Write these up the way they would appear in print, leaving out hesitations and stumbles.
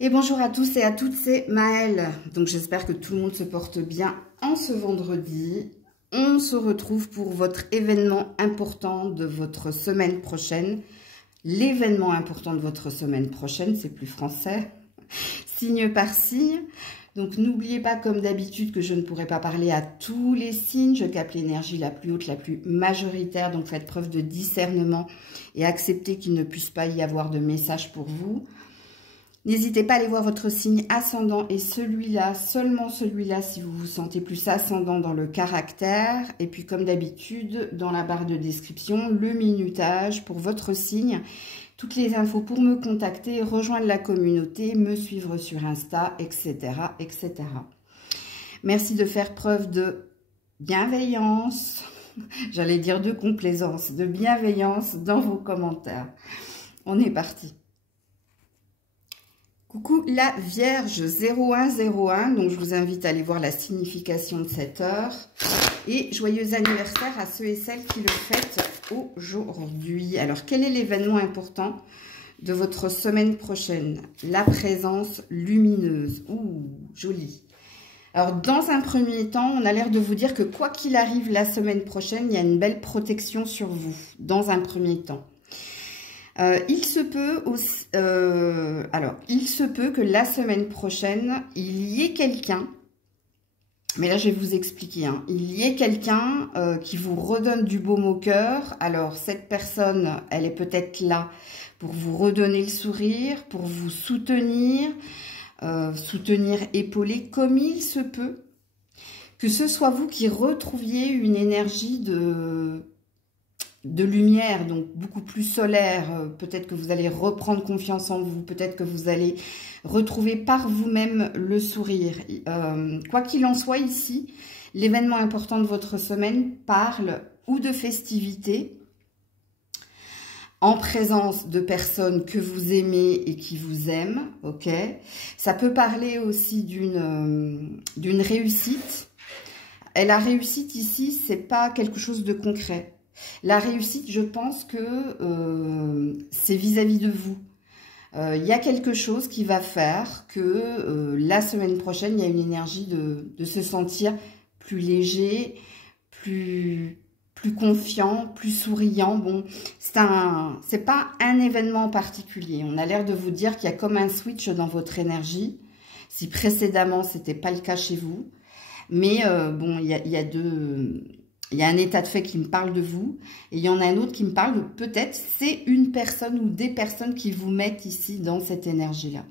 Et bonjour à tous et à toutes, c'est Maëlle. Donc j'espère que tout le monde se porte bien en ce vendredi. On se retrouve pour votre événement important de votre semaine prochaine. L'événement important de votre semaine prochaine, c'est plus français, signe par signe. Donc n'oubliez pas comme d'habitude que je ne pourrai pas parler à tous les signes. Je capte l'énergie la plus haute, la plus majoritaire. Donc faites preuve de discernement et acceptez qu'il ne puisse pas y avoir de message pour vous. N'hésitez pas à aller voir votre signe ascendant et celui-là, seulement celui-là, si vous vous sentez plus ascendant dans le caractère. Et puis, comme d'habitude, dans la barre de description, le minutage pour votre signe. Toutes les infos pour me contacter, rejoindre la communauté, me suivre sur Insta, etc., etc. Merci de faire preuve de bienveillance, j'allais dire de complaisance, de bienveillance dans vos commentaires. On est parti. Coucou la Vierge 0101, donc je vous invite à aller voir la signification de cette heure. Et joyeux anniversaire à ceux et celles qui le fêtent aujourd'hui. Alors, quel est l'événement important de votre semaine prochaine? La présence lumineuse. Ouh, joli. Alors, dans un premier temps, on a l'air de vous dire que quoi qu'il arrive la semaine prochaine, il y a une belle protection sur vous, dans un premier temps. Il se peut aussi, il se peut que la semaine prochaine, il y ait quelqu'un, mais là je vais vous expliquer, hein, il y ait quelqu'un qui vous redonne du baume au cœur. Alors cette personne, elle est peut-être là pour vous redonner le sourire, pour vous soutenir, épauler comme il se peut, que ce soit vous qui retrouviez une énergie de lumière, donc beaucoup plus solaire. Peut-être que vous allez reprendre confiance en vous, peut-être que vous allez retrouver par vous-même le sourire. Quoi qu'il en soit ici, l'événement important de votre semaine parle ou de festivités, en présence de personnes que vous aimez et qui vous aiment, ok. Ça peut parler aussi d'une réussite. Et la réussite ici, c'est pas quelque chose de concret. La réussite, je pense que c'est vis-à-vis de vous. Il y a quelque chose qui va faire que la semaine prochaine, il y a une énergie de se sentir plus léger, plus confiant, plus souriant. Bon, c'est pas un événement en particulier. On a l'air de vous dire qu'il y a comme un switch dans votre énergie. Si précédemment, c'était pas le cas chez vous. Mais bon, il y a un état de fait qui me parle de vous, et il y en a un autre qui me parle de peut-être c'est une personne ou des personnes qui vous mettent ici dans cette énergie-là.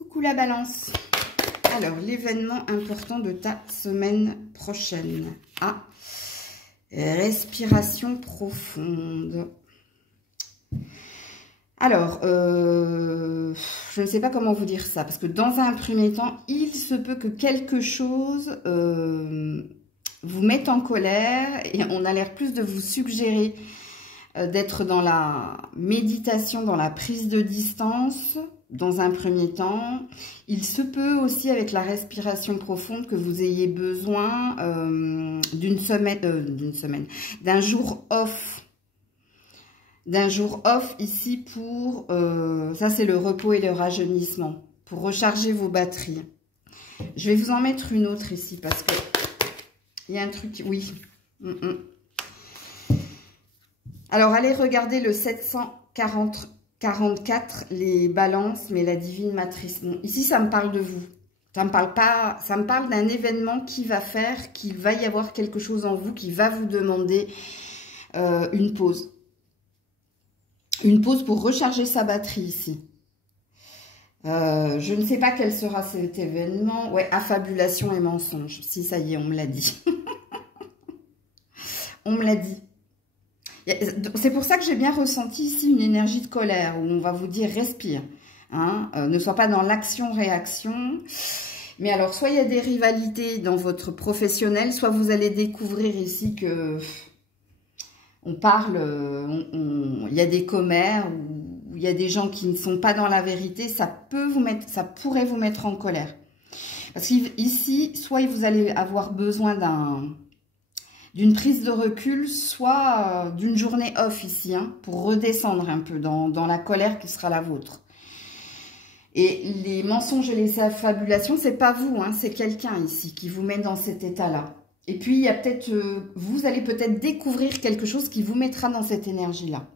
Coucou la Balance. Alors, l'événement important de ta semaine prochaine. Ah, respiration profonde. Alors, je ne sais pas comment vous dire ça, parce que dans un premier temps, il se peut que quelque chose vous mette en colère, et on a l'air plus de vous suggérer d'être dans la méditation, dans la prise de distance, dans un premier temps. Il se peut aussi, avec la respiration profonde, que vous ayez besoin d'un jour off. D'un jour off ici pour, ça c'est le repos et le rajeunissement, pour recharger vos batteries. Je vais vous en mettre une autre ici parce que il y a un truc, oui. Alors allez regarder le 744, les balances, mais la divine matrice. Bon, ici ça me parle de vous. Ça me parle pas, ça me parle d'un événement qui va faire, qu'il va y avoir quelque chose en vous qui va vous demander une pause. Une pause pour recharger sa batterie ici. Je ne sais pas quel sera cet événement. Ouais, affabulation et mensonge. Si, ça y est, on me l'a dit. On me l'a dit. C'est pour ça que j'ai bien ressenti ici une énergie de colère, où on va vous dire respire. Hein, ne sois pas dans l'action-réaction. Mais alors, soit il y a des rivalités dans votre professionnel, soit vous allez découvrir ici que... On parle, il y a des commères où il y a des gens qui ne sont pas dans la vérité, ça pourrait vous mettre en colère. Parce qu'ici, soit vous allez avoir besoin d'une prise de recul, soit d'une journée off ici, hein, pour redescendre un peu dans la colère qui sera la vôtre. Et les mensonges et les affabulations, c'est pas vous, hein, c'est quelqu'un ici qui vous met dans cet état-là. Et puis, il y a peut-être, vous allez peut-être découvrir quelque chose qui vous mettra dans cette énergie-là.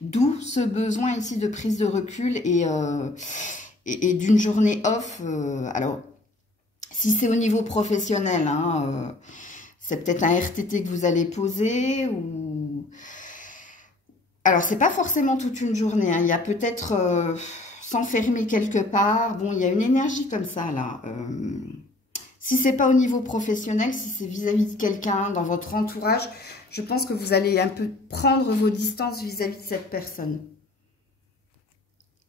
D'où ce besoin ici de prise de recul et d'une journée off. Alors, si c'est au niveau professionnel, hein, c'est peut-être un RTT que vous allez poser ou... Alors, c'est pas forcément toute une journée, hein, il y a peut-être... s'enfermer quelque part. Bon, il y a une énergie comme ça, là. Si c'est pas au niveau professionnel, si c'est vis-à-vis de quelqu'un dans votre entourage, je pense que vous allez un peu prendre vos distances vis-à-vis de cette personne.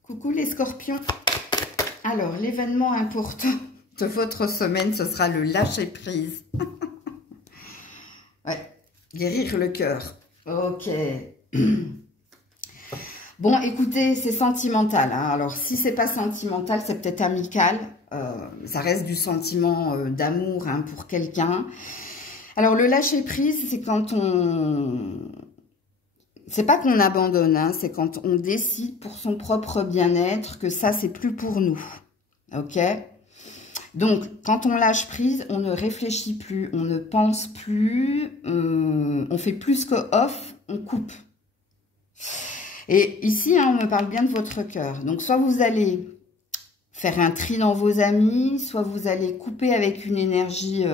Coucou les scorpions. Alors, l'événement important de votre semaine, ce sera le lâcher-prise. Ouais, guérir le cœur. Ok. Bon, écoutez, c'est sentimental. Hein. Alors, si c'est pas sentimental, c'est peut-être amical. Ça reste du sentiment d'amour hein, pour quelqu'un. Alors, le lâcher-prise, c'est quand on... C'est pas qu'on abandonne, hein, c'est quand on décide pour son propre bien-être que ça, c'est plus pour nous. Ok? Donc, quand on lâche prise, on ne réfléchit plus, on ne pense plus, on fait plus que off, on coupe. Et ici, hein, on me parle bien de votre cœur. Donc, soit vous allez faire un tri dans vos amis, soit vous allez couper avec une énergie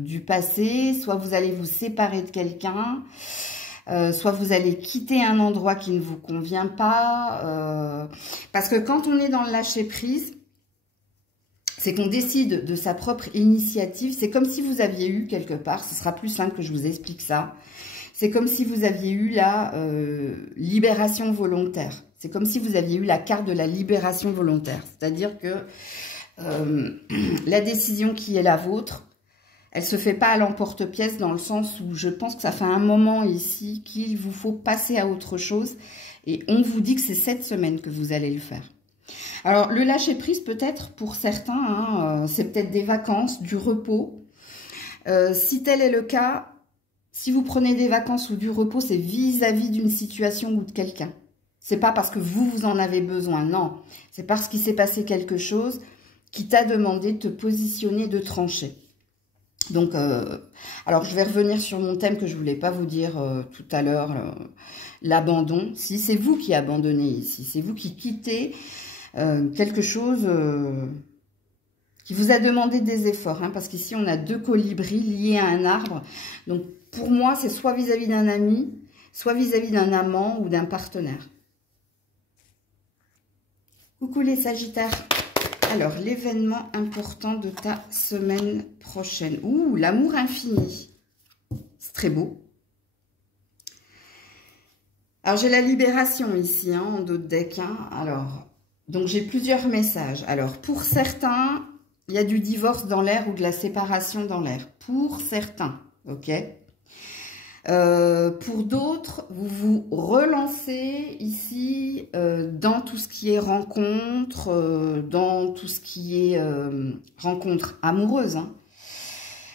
du passé, soit vous allez vous séparer de quelqu'un, soit vous allez quitter un endroit qui ne vous convient pas. Parce que quand on est dans le lâcher-prise, c'est qu'on décide de sa propre initiative. C'est comme si vous aviez eu quelque part, ce sera plus simple que je vous explique ça. C'est comme si vous aviez eu la libération volontaire. C'est comme si vous aviez eu la carte de la libération volontaire. C'est-à-dire que la décision qui est la vôtre, elle ne se fait pas à l'emporte-pièce dans le sens où je pense que ça fait un moment ici qu'il vous faut passer à autre chose. Et on vous dit que c'est cette semaine que vous allez le faire. Alors, le lâcher-prise, peut-être pour certains, hein, c'est peut-être des vacances, du repos. Si tel est le cas... Si vous prenez des vacances ou du repos, c'est vis-à-vis d'une situation ou de quelqu'un. C'est pas parce que vous en avez besoin, non. C'est parce qu'il s'est passé quelque chose qui t'a demandé de te positionner, de trancher. Donc, alors je vais revenir sur mon thème que je voulais pas vous dire tout à l'heure, l'abandon. Si c'est vous qui abandonnez ici, c'est vous qui quittez quelque chose qui vous a demandé des efforts. Hein, parce qu'ici, on a deux colibris liés à un arbre. Donc, pour moi, c'est soit vis-à-vis d'un ami, soit vis-à-vis d'un amant ou d'un partenaire. Coucou les Sagittaires. Alors, l'événement important de ta semaine prochaine. Ouh, l'amour infini. C'est très beau. Alors, j'ai la libération ici, hein, en dos de deck. Hein. Alors, donc, j'ai plusieurs messages. Alors, pour certains, il y a du divorce dans l'air ou de la séparation dans l'air. Pour certains, ok. Pour d'autres, vous vous relancez ici dans tout ce qui est rencontre, dans tout ce qui est rencontre amoureuse. Hein.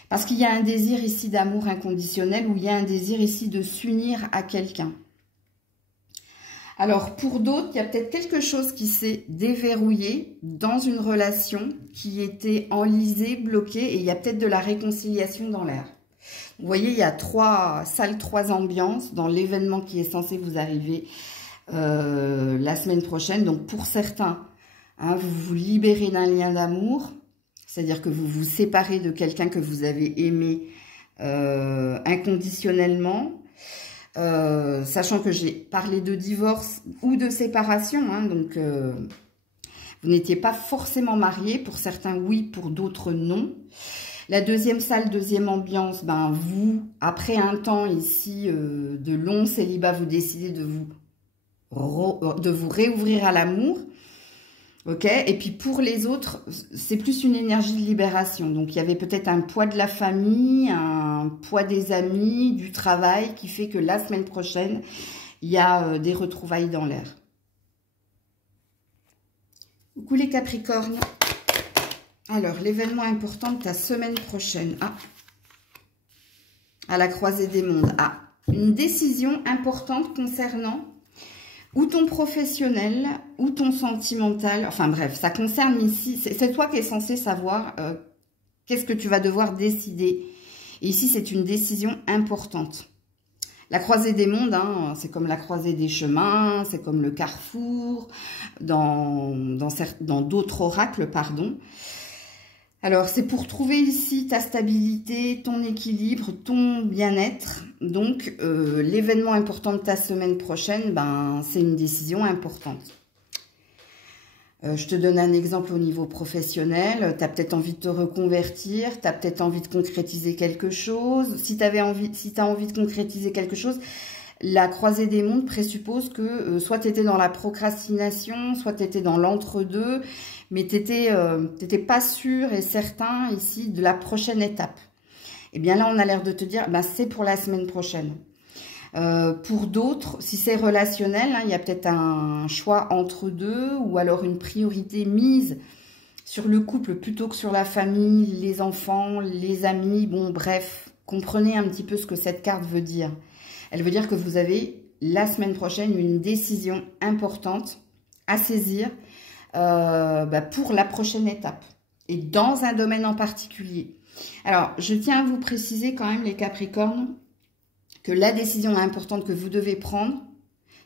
Parce qu'il y a un désir ici d'amour inconditionnel ou il y a un désir ici de s'unir à quelqu'un. Alors, pour d'autres, il y a peut-être quelque chose qui s'est déverrouillé dans une relation qui était enlisée, bloquée, et il y a peut-être de la réconciliation dans l'air. Vous voyez, il y a trois salles, trois ambiances dans l'événement qui est censé vous arriver la semaine prochaine. Donc, pour certains, hein, vous vous libérez d'un lien d'amour, c'est-à-dire que vous vous séparez de quelqu'un que vous avez aimé inconditionnellement. Sachant que j'ai parlé de divorce ou de séparation, hein, donc vous n'étiez pas forcément mariés, pour certains oui, pour d'autres non. La deuxième salle, deuxième ambiance, ben vous, après un temps ici de long célibat, vous décidez de vous réouvrir à l'amour. Ok, et puis pour les autres, c'est plus une énergie de libération. Donc, il y avait peut-être un poids de la famille, un poids des amis, du travail, qui fait que la semaine prochaine, il y a des retrouvailles dans l'air. Coucou les Capricornes. Alors, l'événement important de ta semaine prochaine. Ah, à la croisée des mondes. Ah, une décision importante concernant ou ton professionnel, ou ton sentimental. Enfin bref, ça concerne ici, c'est toi qui es censé savoir qu'est-ce que tu vas devoir décider. Et ici, c'est une décision importante. La croisée des mondes, hein, c'est comme la croisée des chemins, c'est comme le carrefour, dans d'autres oracles, pardon. Alors, c'est pour trouver ici ta stabilité, ton équilibre, ton bien-être. Donc, l'événement important de ta semaine prochaine, ben, c'est une décision importante. Je te donne un exemple au niveau professionnel. Tu as peut-être envie de te reconvertir, tu as peut-être envie de concrétiser quelque chose. Si tu as envie de concrétiser quelque chose, la croisée des mondes présuppose que soit tu étais dans la procrastination, soit tu étais dans l'entre-deux, mais tu n'étais pas sûr et certain ici de la prochaine étape. Et bien là, on a l'air de te dire, ben, c'est pour la semaine prochaine. Pour d'autres, si c'est relationnel, hein, il y a peut-être un choix entre deux ou alors une priorité mise sur le couple plutôt que sur la famille, les enfants, les amis. Bon, bref, comprenez un petit peu ce que cette carte veut dire. Elle veut dire que vous avez la semaine prochaine une décision importante à saisir pour la prochaine étape et dans un domaine en particulier. Alors, je tiens à vous préciser quand même les Capricornes que la décision importante que vous devez prendre,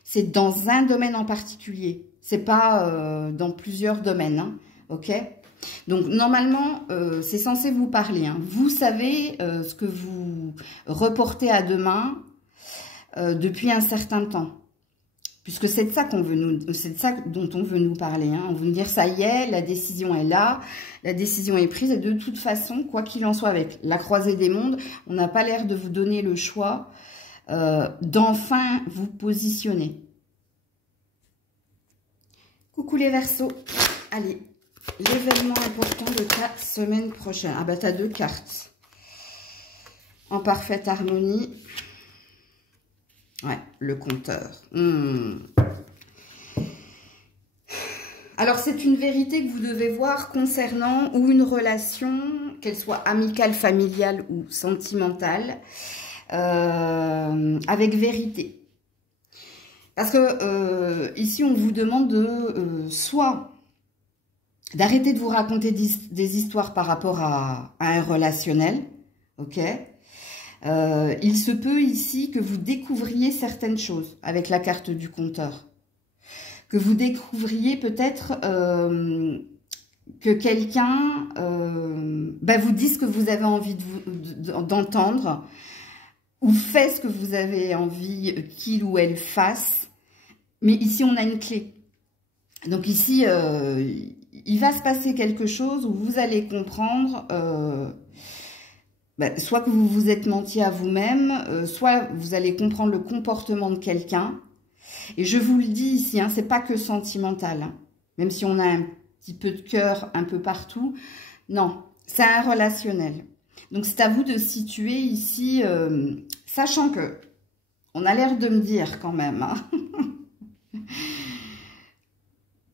c'est dans un domaine en particulier. C'est pas dans plusieurs domaines, hein, ok? Donc, normalement, c'est censé vous parler. Hein. Vous savez ce que vous reportez à demain depuis un certain temps. Puisque c'est de ça c'est de ça dont on veut nous parler. Hein. On veut nous dire, ça y est, la décision est là, la décision est prise. Et de toute façon, quoi qu'il en soit, avec la croisée des mondes, on n'a pas l'air de vous donner le choix d'enfin vous positionner. Coucou les Verseaux. Allez, l'événement important de ta semaine prochaine. Ah bah, tu as 2 cartes. En parfaite harmonie. Ouais, le compteur. Alors, c'est une vérité que vous devez voir concernant ou une relation, qu'elle soit amicale, familiale ou sentimentale, avec vérité. Parce que ici, on vous demande de soit d'arrêter de vous raconter des histoires par rapport à un relationnel, ok ? Il se peut ici que vous découvriez certaines choses avec la carte du compteur. Que vous découvriez peut-être que quelqu'un vous dise ce que vous avez envie d'entendre ou fait ce que vous avez envie qu'il ou elle fasse. Mais ici, on a une clé. Donc ici, il va se passer quelque chose où vous allez comprendre... soit que vous vous êtes menti à vous-même, soit vous allez comprendre le comportement de quelqu'un. Et je vous le dis ici, hein, c'est pas que sentimental. Hein, même si on a un petit peu de cœur un peu partout. Non, c'est un relationnel. Donc c'est à vous de situer ici, sachant que on a l'air de me dire quand même. Hein,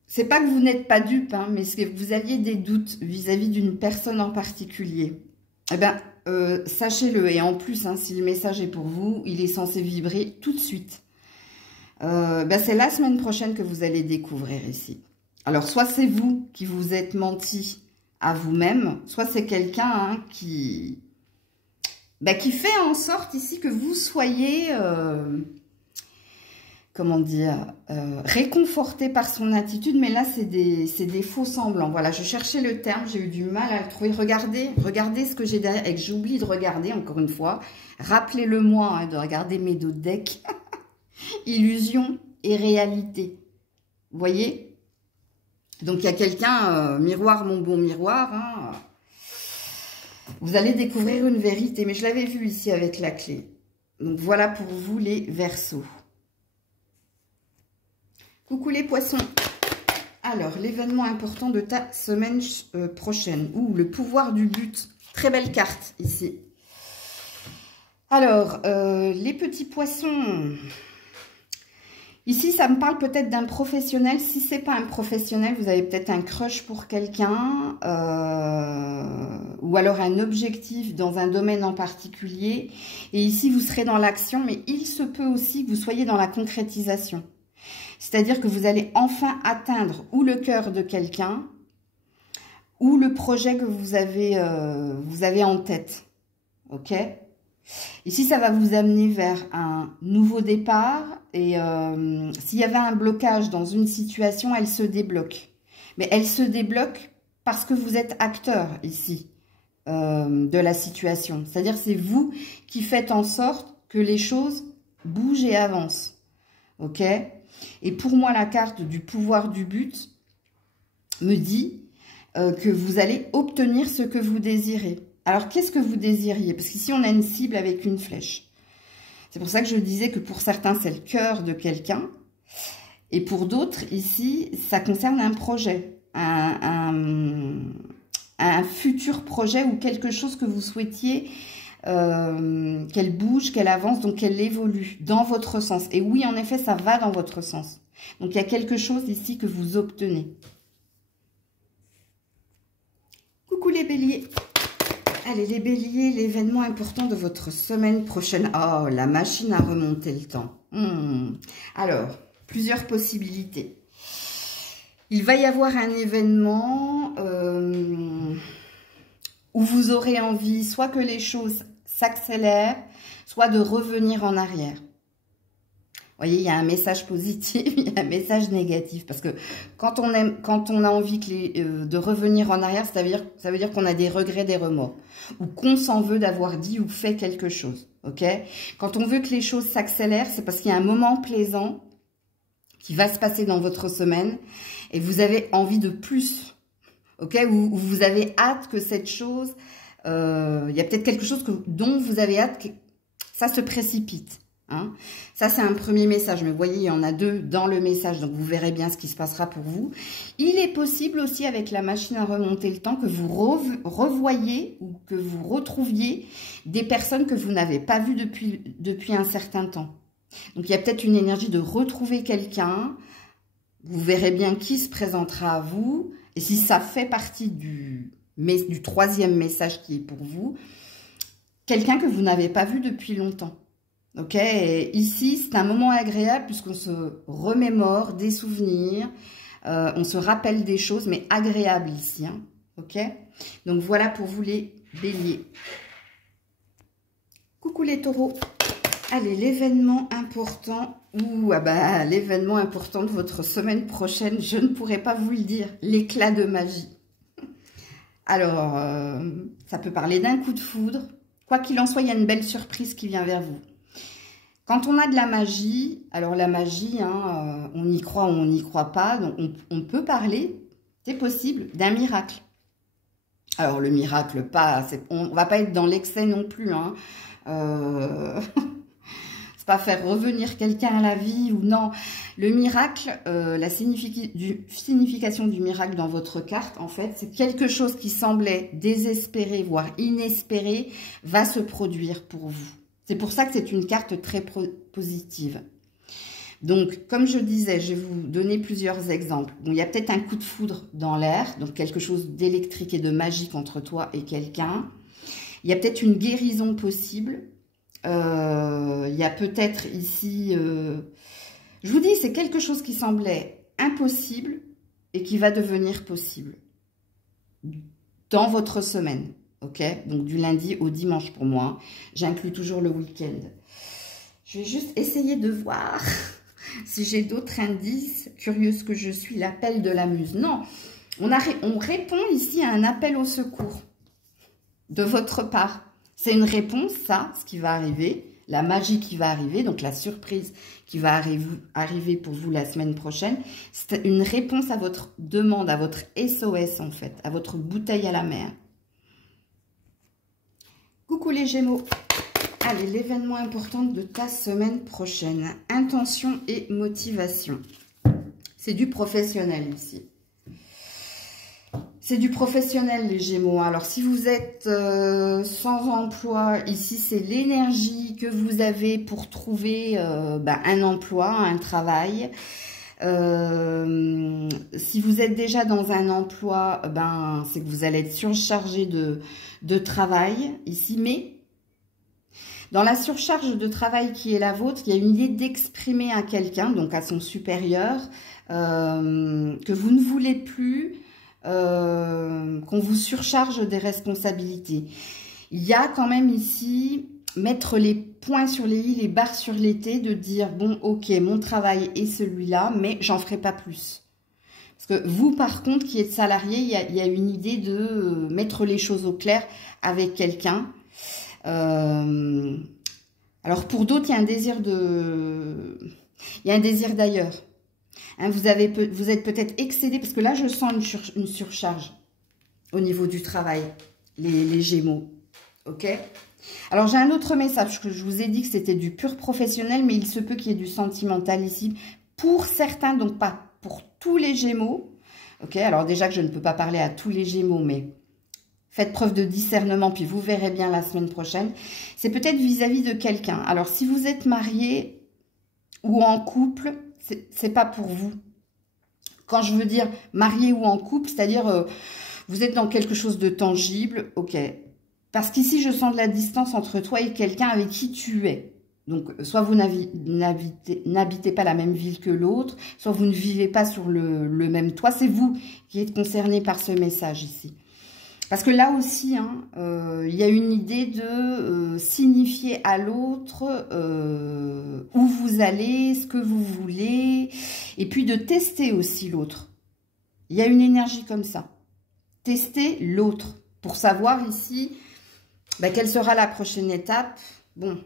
c'est pas que vous n'êtes pas dupe, hein, mais c'est que vous aviez des doutes vis-à-vis d'une personne en particulier. Eh bien, sachez-le, et en plus, hein, si le message est pour vous, il est censé vibrer tout de suite. C'est la semaine prochaine que vous allez découvrir ici. Alors, soit c'est vous qui vous êtes menti à vous-même, soit c'est quelqu'un qui fait en sorte ici que vous soyez, comment dire, réconforté par son attitude, mais là, c'est des faux semblants. Voilà, je cherchais le terme, j'ai eu du mal à le trouver. Regardez ce que j'ai derrière, et que j'oublie de regarder, encore une fois. Rappelez-le-moi hein, de regarder mes dos de deck. Illusion et réalité. Vous voyez? Donc, il y a quelqu'un, miroir, mon bon miroir, hein, vous allez découvrir une vérité, mais je l'avais vu ici avec la clé. Donc, voilà pour vous les Verseaux. Coucou les Poissons. Alors, l'événement important de ta semaine prochaine. Ouh, le pouvoir du but. Très belle carte ici. Alors, les petits Poissons. Ici, ça me parle peut-être d'un professionnel. Si ce n'est pas un professionnel, vous avez peut-être un crush pour quelqu'un ou alors un objectif dans un domaine en particulier. Et ici, vous serez dans l'action, mais il se peut aussi que vous soyez dans la concrétisation. C'est-à-dire que vous allez enfin atteindre ou le cœur de quelqu'un, ou le projet que vous avez en tête. Ok? Ici, ça va vous amener vers un nouveau départ. Et s'il y avait un blocage dans une situation, elle se débloque. Mais elle se débloque parce que vous êtes acteur ici de la situation. C'est-à-dire c'est vous qui faites en sorte que les choses bougent et avancent. Ok? Et pour moi, la carte du pouvoir du but me dit que vous allez obtenir ce que vous désirez. Alors, qu'est-ce que vous désiriez? Parce qu'ici, on a une cible avec une flèche. C'est pour ça que je disais que pour certains, c'est le cœur de quelqu'un. Et pour d'autres, ici, ça concerne un projet, un futur projet ou quelque chose que vous souhaitiez qu'elle bouge, qu'elle avance, donc qu'elle évolue dans votre sens. Et oui, en effet, ça va dans votre sens. Donc, il y a quelque chose ici que vous obtenez. Coucou les béliers. Allez, les béliers, l'événement important de votre semaine prochaine. Oh, la machine à remonter le temps. Alors, plusieurs possibilités. Il va y avoir un événement où vous aurez envie soit que les choses s'accélèrent, soit de revenir en arrière. Vous voyez, il y a un message positif, il y a un message négatif. Parce que quand on a envie de revenir en arrière, ça veut dire qu'on a des regrets, des remords. Ou qu'on s'en veut d'avoir dit ou fait quelque chose. Ok? Quand on veut que les choses s'accélèrent, c'est parce qu'il y a un moment plaisant qui va se passer dans votre semaine. Et vous avez envie de plus. Ok? Ou vous avez hâte que cette chose... il y a peut-être quelque chose dont vous avez hâte que ça se précipite. Hein. Ça, c'est un premier message. Mais vous voyez, il y en a deux dans le message. Donc, vous verrez bien ce qui se passera pour vous. Il est possible aussi, avec la machine à remonter le temps, que vous revoyiez ou que vous retrouviez des personnes que vous n'avez pas vues depuis un certain temps. Donc, il y a peut-être une énergie de retrouver quelqu'un. Vous verrez bien qui se présentera à vous. Et si ça fait partie du troisième message qui est pour vous, quelqu'un que vous n'avez pas vu depuis longtemps. Ok, et ici, c'est un moment agréable puisqu'on se remémore des souvenirs, on se rappelle des choses, mais agréable ici. Hein, ok, donc voilà pour vous les béliers. Coucou les taureaux. Allez, l'événement important, l'événement important de votre semaine prochaine, je ne pourrais pas vous le dire, l'éclat de magie. Alors, ça peut parler d'un coup de foudre. Quoi qu'il en soit, il y a une belle surprise qui vient vers vous. Quand on a de la magie, alors la magie, hein, on y croit ou on n'y croit pas, donc on peut parler, c'est possible, d'un miracle. Alors le miracle, on ne va pas être dans l'excès non plus, hein. C'est pas faire revenir quelqu'un à la vie ou non. Le miracle, la signification du miracle dans votre carte, en fait, c'est quelque chose qui semblait désespéré, voire inespéré, va se produire pour vous. C'est pour ça que c'est une carte très positive. Donc, comme je disais, je vais vous donner plusieurs exemples. Bon, il y a peut-être un coup de foudre dans l'air, donc quelque chose d'électrique et de magique entre toi et quelqu'un. Il y a peut-être une guérison possible. Il y a peut-être ici... je vous dis, c'est quelque chose qui semblait impossible et qui va devenir possible dans votre semaine. Ok, donc du lundi au dimanche pour moi. J'inclus toujours le week-end. Je vais juste essayer de voir si j'ai d'autres indices. Curieuse que je suis, l'appel de la muse. Non, on répond ici à un appel au secours de votre part. C'est une réponse, ça, ce qui va arriver. La magie qui va arriver, donc la surprise qui va arriver pour vous la semaine prochaine. C'est une réponse à votre demande, à votre SOS en fait, à votre bouteille à la mer. Coucou les Gémeaux. Allez, l'événement important de ta semaine prochaine. Intention et motivation. C'est du professionnel ici. C'est du professionnel les Gémeaux. Alors si vous êtes sans emploi, ici c'est l'énergie que vous avez pour trouver un emploi, un travail. Si vous êtes déjà dans un emploi, c'est que vous allez être surchargé de travail ici, mais Dans la surcharge de travail qui est la vôtre, il y a une idée d'exprimer à quelqu'un, donc à son supérieur, que vous ne voulez plus qu'on vous surcharge des responsabilités. Il y a quand même ici mettre les points sur les i, les barres sur les t, de dire bon ok, mon travail est celui-là, mais j'en ferai pas plus. Parce que vous par contre qui êtes salarié, il y a une idée de mettre les choses au clair avec quelqu'un. Alors pour d'autres, il y a un désir d'ailleurs. Hein, vous êtes peut-être excédé, parce que là je sens une surcharge au niveau du travail, les Gémeaux. Ok. Alors, j'ai un autre message, que je vous ai dit que c'était du pur professionnel, mais il se peut qu'il y ait du sentimental ici. Pour certains, donc pas pour tous les Gémeaux. Ok, alors déjà que je ne peux pas parler à tous les Gémeaux, mais faites preuve de discernement, puis vous verrez bien la semaine prochaine. C'est peut-être vis-à-vis de quelqu'un. Alors, si vous êtes marié ou en couple, c'est pas pour vous. Quand je veux dire marié ou en couple, c'est-à-dire vous êtes dans quelque chose de tangible, ok. Parce qu'ici, je sens de la distance entre toi et quelqu'un avec qui tu es. Donc, soit vous n'habitez pas la même ville que l'autre, soit vous ne vivez pas sur le même toit. C'est vous qui êtes concerné par ce message ici. Parce que là aussi, hein, il y a une idée de signifier à l'autre où vous allez, ce que vous voulez, et puis de tester aussi l'autre. Il y a une énergie comme ça. Tester l'autre pour savoir ici... Ben, quelle sera la prochaine étape? Bon,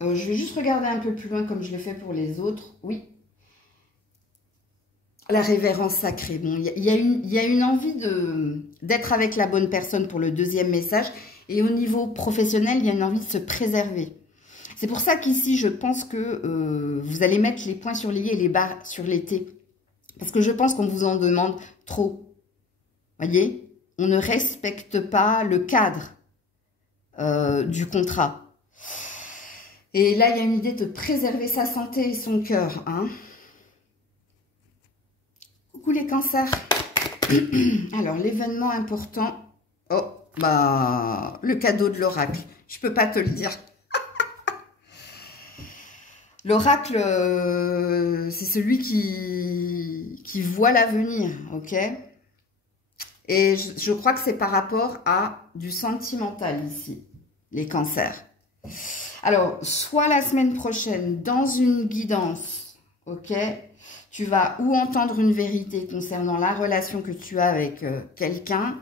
je vais juste regarder un peu plus loin comme je l'ai fait pour les autres. Oui, la révérence sacrée. Bon, il y a une envie d'être avec la bonne personne pour le deuxième message. Et au niveau professionnel, il y a une envie de se préserver. C'est pour ça qu'ici, je pense que vous allez mettre les points sur les i et les barres sur les t. Parce que je pense qu'on vous en demande trop. Voyez, on ne respecte pas le cadre du contrat. Et là, il y a une idée de préserver sa santé et son cœur. Hein. Coucou les cancers. Alors, l'événement important. Oh, bah, le cadeau de l'oracle. Je peux pas te le dire. L'oracle, c'est celui qui voit l'avenir, ok? Et je crois que c'est par rapport à du sentimental ici, les cancers. Alors, soit la semaine prochaine, dans une guidance, ok, tu vas ou entendre une vérité concernant la relation que tu as avec quelqu'un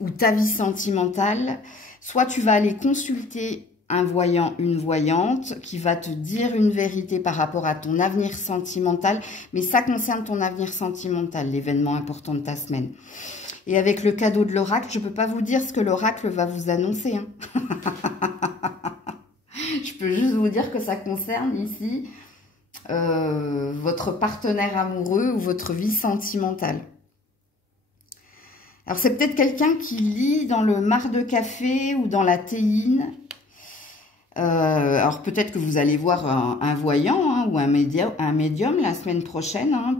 ou ta vie sentimentale, soit tu vas aller consulter un voyant, une voyante qui va te dire une vérité par rapport à ton avenir sentimental, mais ça concerne ton avenir sentimental, l'événement important de ta semaine. Et avec le cadeau de l'oracle, je ne peux pas vous dire ce que l'oracle va vous annoncer. Hein. Je peux juste vous dire que ça concerne ici votre partenaire amoureux ou votre vie sentimentale. Alors, c'est peut-être quelqu'un qui lit dans le marc de café ou dans la théine. Alors, peut-être que vous allez voir un voyant hein, ou un médium la semaine prochaine hein,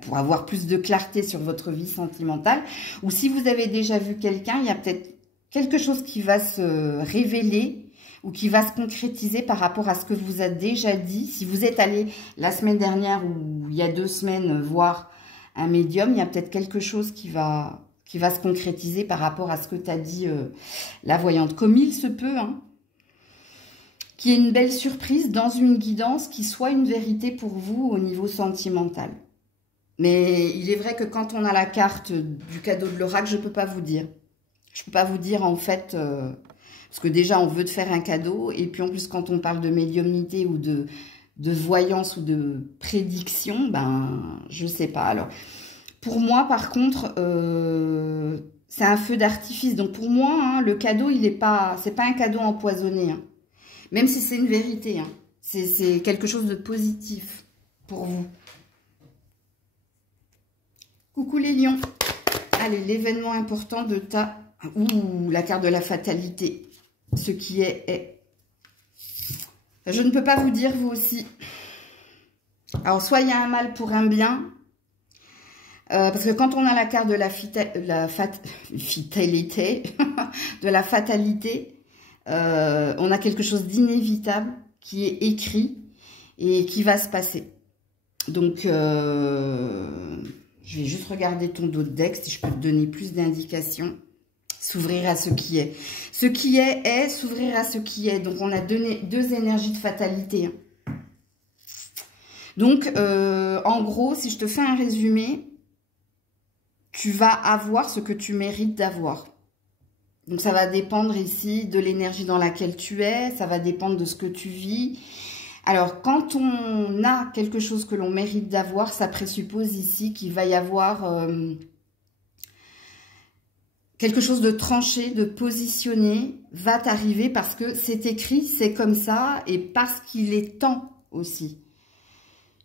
pour avoir plus de clarté sur votre vie sentimentale. Ou si vous avez déjà vu quelqu'un, il y a peut-être quelque chose qui va se révéler ou qui va se concrétiser par rapport à ce que vous a déjà dit. Si vous êtes allé la semaine dernière ou il y a 2 semaines voir un médium, il y a peut-être quelque chose qui va se concrétiser par rapport à ce que t'as dit la voyante. Comme il se peut, hein, qu'il y ait une belle surprise dans une guidance qui soit une vérité pour vous au niveau sentimental. Mais il est vrai que quand on a la carte du cadeau de l'oracle, je ne peux pas vous dire. Je ne peux pas vous dire en fait... parce que déjà, on veut te faire un cadeau. Et puis en plus, quand on parle de médiumnité ou de voyance ou de prédiction, ben, je sais pas. Alors, pour moi, par contre, c'est un feu d'artifice. Donc pour moi, hein, le cadeau, c'est pas un cadeau empoisonné. Hein. Même si c'est une vérité. Hein. C'est quelque chose de positif pour vous. Coucou les lions. Allez, l'événement important de ta... Ouh, la carte de la fatalité. Ce qui est. Je ne peux pas vous dire, vous aussi. Alors, soit il y a un mal pour un bien. Parce que quand on a la carte de la fatalité, de la fatalité, On a quelque chose d'inévitable qui est écrit et qui va se passer. Donc, je vais juste regarder ton dos de deck si je peux te donner plus d'indications. S'ouvrir à ce qui est. Ce qui est s'ouvrir à ce qui est. Donc, on a deux énergies de fatalité. Donc, en gros, si je te fais un résumé, tu vas avoir ce que tu mérites d'avoir. Donc, ça va dépendre ici de l'énergie dans laquelle tu es. Ça va dépendre de ce que tu vis. Alors, quand on a quelque chose que l'on mérite d'avoir, ça présuppose ici qu'il va y avoir quelque chose de tranché, de positionné, va t'arriver parce que c'est écrit, c'est comme ça, et parce qu'il est temps aussi.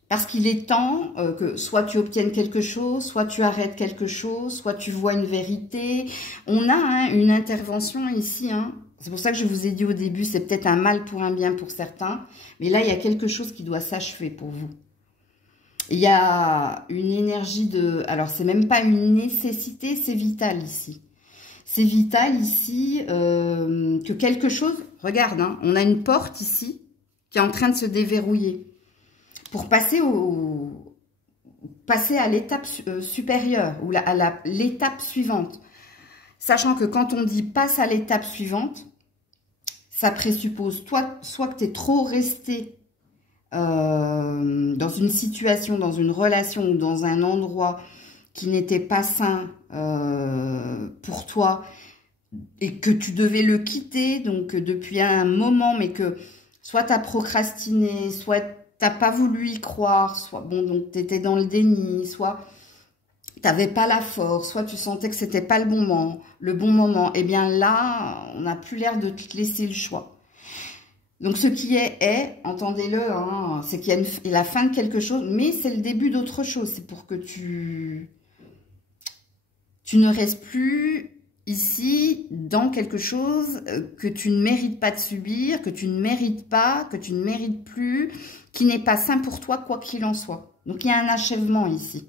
Parce qu'il est temps que soit tu obtiennes quelque chose, soit tu arrêtes quelque chose, soit tu vois une vérité. On a une intervention ici. C'est pour ça que je vous ai dit au début, c'est peut-être un mal pour un bien pour certains. Mais là, il y a quelque chose qui doit s'achever pour vous. Il y a une énergie de... Alors, c'est même pas une nécessité, c'est vital ici. C'est vital ici que quelque chose... Regarde, on a une porte ici qui est en train de se déverrouiller. Pour passer à l'étape supérieure ou à l'étape suivante. Sachant que quand on dit passe à l'étape suivante, ça présuppose soit que tu es trop resté dans une situation, dans une relation ou dans un endroit qui n'était pas sain pour toi et que tu devais le quitter donc depuis un moment, mais que soit tu as procrastiné, soit t'as pas voulu y croire, soit bon, donc tu étais dans le déni, soit tu n'avais pas la force, soit tu sentais que c'était pas le bon moment. Eh bien là, on n'a plus l'air de te laisser le choix. Donc ce qui est, entendez-le, c'est qu'il y a la fin de quelque chose, mais c'est le début d'autre chose. C'est pour que tu ne restes plus ici dans quelque chose que tu ne mérites pas de subir, que tu ne mérites pas, que tu ne mérites plus, qui n'est pas sain pour toi, quoi qu'il en soit. Donc, il y a un achèvement ici.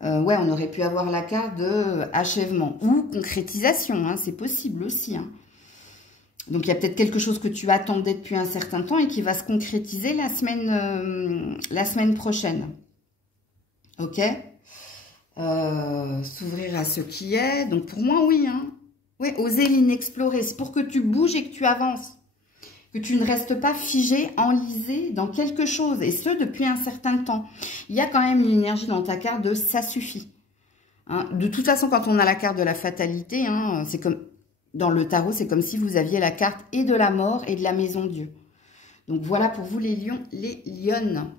Ouais, on aurait pu avoir la carte de achèvement ou concrétisation, c'est possible aussi. Donc, il y a peut-être quelque chose que tu attendais depuis un certain temps et qui va se concrétiser la semaine prochaine. Ok ? S'ouvrir à ce qui est. Donc, pour moi, oui. Oui, oser l'inexplorer. C'est pour que tu bouges et que tu avances. Que tu ne restes pas figé, enlisé dans quelque chose, et ce, depuis un certain temps. Il y a quand même une énergie dans ta carte de « ça suffit ». De toute façon, quand on a la carte de la fatalité, c'est comme dans le tarot, c'est comme si vous aviez la carte et de la mort et de la maison Dieu. Donc voilà pour vous les lions, les lionnes.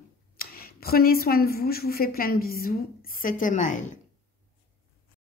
Prenez soin de vous, je vous fais plein de bisous, c'était Maëlle.